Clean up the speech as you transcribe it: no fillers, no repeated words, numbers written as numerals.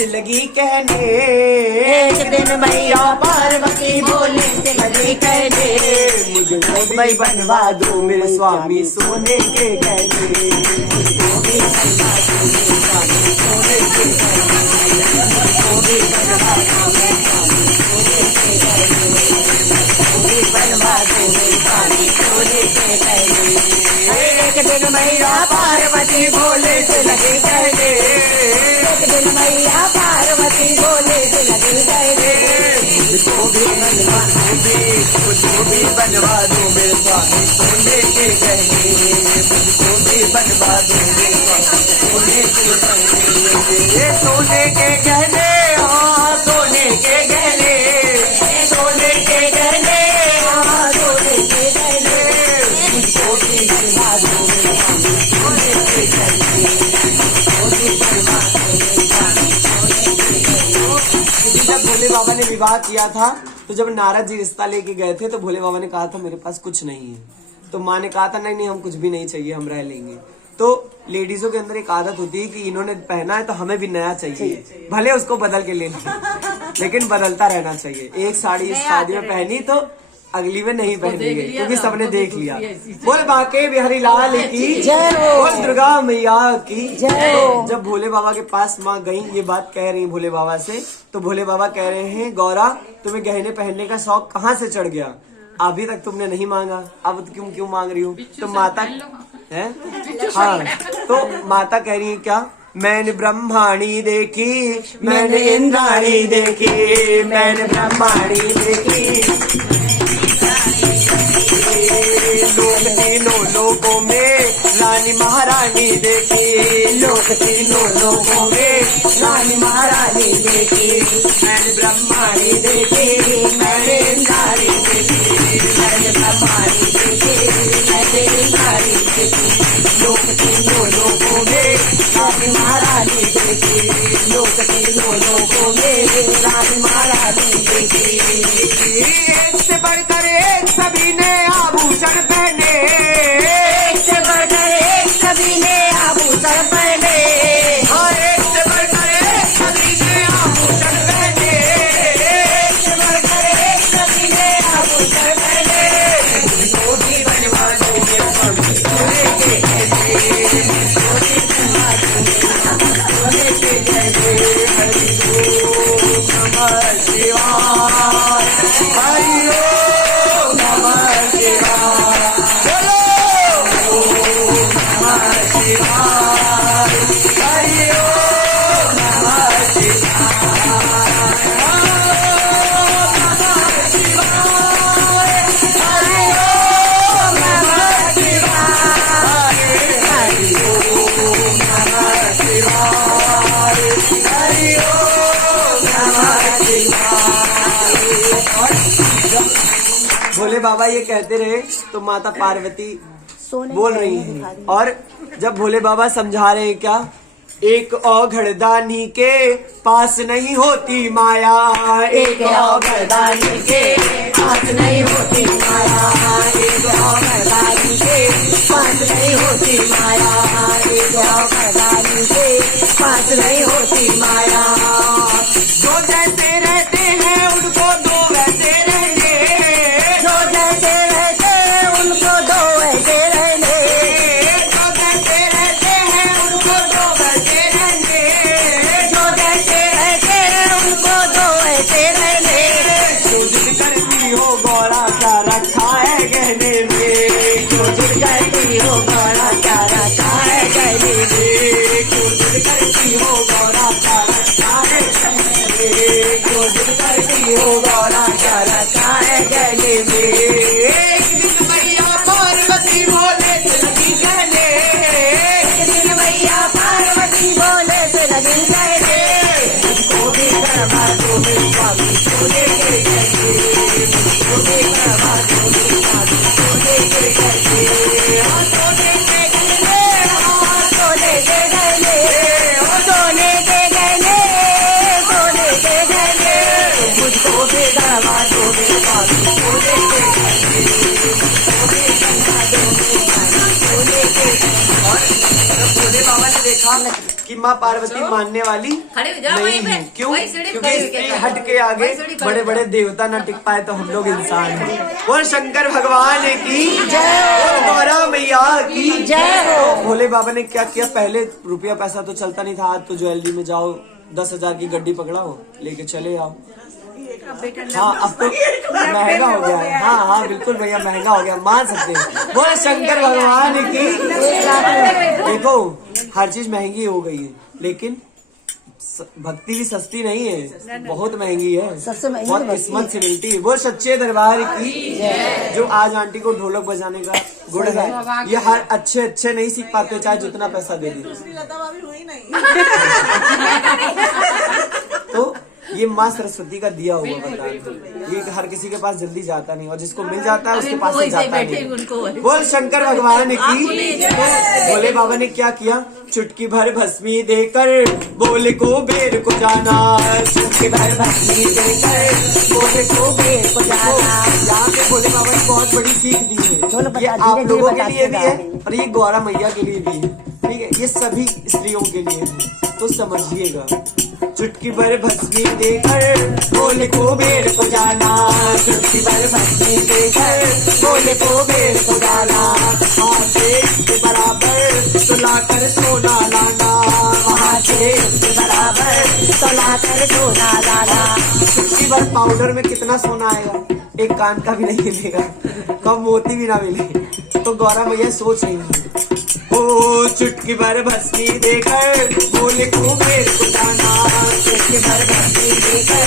से लगी कहने, एक दिन मैया पार्वती भोले से लगी कहने, मुझे मोती बनवा दो मेरे स्वामी सोने के गहने, मुझको भी बनवा दो मेरे स्वामी सोने के गहने, मुझको भी बनवा दो मेरे स्वामी सोने के गहने, मुझको भी बनवा दो मेरे स्वामी सोने के गहने। एक दिन मैया पार्वती भोले से लगी कहने, एक दिन मैया पार्वती भोले से लगी कहने, मुझको भी बनवा दो, मुझको भी बनवा दो मेरे स्वामी सोने के गहने, मुझको भी बनवा दो मेरे स्वामी सोने के गहने, सोने के गहने, हाँ सोने के गहने, सोने के गहने, हाँ सोने के गहने, मुझको भी बनवा दो मेरे स्वामी सोने के गहने, मुझको भी बनवा दो मेरे स्वामी सोने के गहने। जब भोले बाबा ने विवाह किया था तो जब नारद जी रिश्ता लेके गए थे तो भोले बाबा ने कहा था मेरे पास कुछ नहीं है, तो माँ ने कहा था नहीं नहीं हम कुछ भी नहीं चाहिए, हम रह लेंगे। तो लेडीजों के अंदर एक आदत होती है कि इन्होंने पहना है तो हमें भी नया चाहिए, भले उसको बदल के ले लेकिन बदलता रहना चाहिए। एक साड़ी इस शादी में पहनी तो अगली में नहीं पहनी गई क्योंकि सबने देख लिया। बोल बाके बिहारी लाल की जय हो, बोल दुर्गा मैया की जय हो। जब भोले बाबा के पास माँ गई ये बात कह रही भोले बाबा से, तो भोले बाबा कह रहे हैं गौरा तुम्हें गहने पहनने का शौक कहाँ से चढ़ गया, अभी तक तुमने नहीं मांगा, अब क्यों क्यों मांग रही हो। तो माता है हाँ, तो माता कह रही है क्या, मैंने ब्रह्माणी देखी, मैंने इंद्राणी देखी, मैंने ब्रह्माणी देखी, लोक तीनों लोकों में रानी महारानी देखी, लोक तीनों लोकों में रानी महारानी देखी, मैंने ब्रह्माणी देखी, मैंने इंद्राणी देखी, मैंने ब्रह्माणी देखी, मैंने इंद्राणी देखी, लोक तीनों लोकों में रानी महारानी देखी, लोक तीनों लोकों में रानी महारानी देखी। एक से बढ़कर एक सभी ने आभूषण पहने, एक से बढ़कर एक सभी ने आभूषण पहने, और एक से बढ़कर एक सभी ने आभूषण पहने, एक से बढ़कर एक सभी ने आभूषण पहने, मुझको भी बनवा दो मेरे स्वामी सोने के गहने, मुझको भी बनवा दो मेरे स्वामी सोने के गहने। हरि ओम नमः शिवाय, हरि ओम नमः शिवाय, हरि ओम नमः शिवाय, हरि ओम नमः शिवाय, हरि ओम नमः शिवाय, हरि ओम नमः शिवाय। भोले बाबा ये कहते रहे तो माता पार्वती बोल रही हैं, और जब भोले बाबा समझा रहे हैं क्या, एक औघड़दानी के पास नहीं होती माया, एक औघड़दानी के पास नहीं होती माया, एक औघड़दानी के पास नहीं होती माया, एक औघड़दानी के पास नहीं होती माया, जो जैसे रहते हैं उनको दो वैसे रहने, जो जैसे रहते हैं उनको दो वैसे रहने, जो जैसे रहते हैं उनको दो वैसे रहने, जो जैसे रहते हैं उनको दो वैसे रहने, जो जिद करती हो गौरा क्या रखा है गहने में, जो जिद करती हो गौरा क्या रखा है गहने में, जो जिद करती हो गौरा क्या रखा है गहने में, जो जिद करती हो गौरा क्या रखा है गहने में। एक दिन मैया पार्वती भोले से लगी कहने, एक दिन मैया पार्वती भोले से लगी कहने, मुझको भी करवा दो मेरे स्वामी सोने के गहने, मुझको भी करवा दो मेरे स्वामी सोने के गहने, हाँ सोने के गहने, हाँ सोने के गहने, सोने के गहने, सोने के गहने, मुझको भी करवा दो मेरे स्वामी सोने के गहने, मुझको भी करवा दो मेरे स्वामी सोने के गहने। और जब भोले बाबा ने देखा कि माँ पार्वती मानने वाली खड़े हो जाओ नहीं वहीं पे। है। क्यों? वहीं सीढ़ी क्योंकि खड़ी होके स्त्री कर। हट के आगे वहीं सीढ़ी खड़ी बड़े बड़े देवता न टिक पाए तो हम लोग इंसान हैं। बोल शंकर भगवान की जय, बोल गौरा मैया की जय हो। तो भोले बाबा ने क्या किया, पहले रुपया पैसा तो चलता नहीं था, आज तो ज्वेलरी में जाओ 10,000 की गड्डी पकड़ाओ लेके चले आओ। हाँ अब तो महंगा हो गया है। हाँ हाँ बिल्कुल भैया महंगा हो गया, मान सकते हैं। बोल शंकर भगवान की। देखो हर चीज महंगी हो गई है, लेकिन भक्ति भी सस्ती नहीं है, बहुत महंगी है, सबसे महंगी बहुत भक्ति किस्मत से मिलती है। वो सच्चे दरबार की जो आज आंटी को ढोलक बजाने का गुण है, ये हर अच्छे नहीं सीख पाते चाहे जितना पैसा दे दे। तो ये माँ सरस्वती का दिया हुआ वरदान, ये हर किसी के पास जल्दी जाता नहीं, और जिसको मिल जाता है उसके पास से जाता नहीं। बोल शंकर भगवान की। भोले बाबा ने क्या किया, चुटकी भर भस्मी देकर बोले को बेर को जाना, चुटकी भर भस्मी देकर बोले को बेर को जाना। यहाँ पे भोले बाबा ने बहुत बड़ी सीख दी है, ये आप लोगों के लिए भी है और ये गौरा मैया के लिए भी है, ठीक है, ये सभी स्त्रियों के लिए है, तो समझिएगा। चुटकी भर भस्मी देकर बोले को बेर को जाना, चुटकी भर भस्मी देकर बोले को बेर को जाना। वहाँ से उसके बराबर तो लाकर सोना लाना, वहाँ से उसके बराबर तो लाकर सोना लाना। चुटकी भर पाउडर में कितना सोना आएगा, एक कान का भी नहीं मिलेगा, कम मोती भी ना मिले। तो गौरा मैया सोच रही है, ओ चुटकी भर भस्मी देकर बोले को बेर को जाना, चुटकी भर भस्मी देकर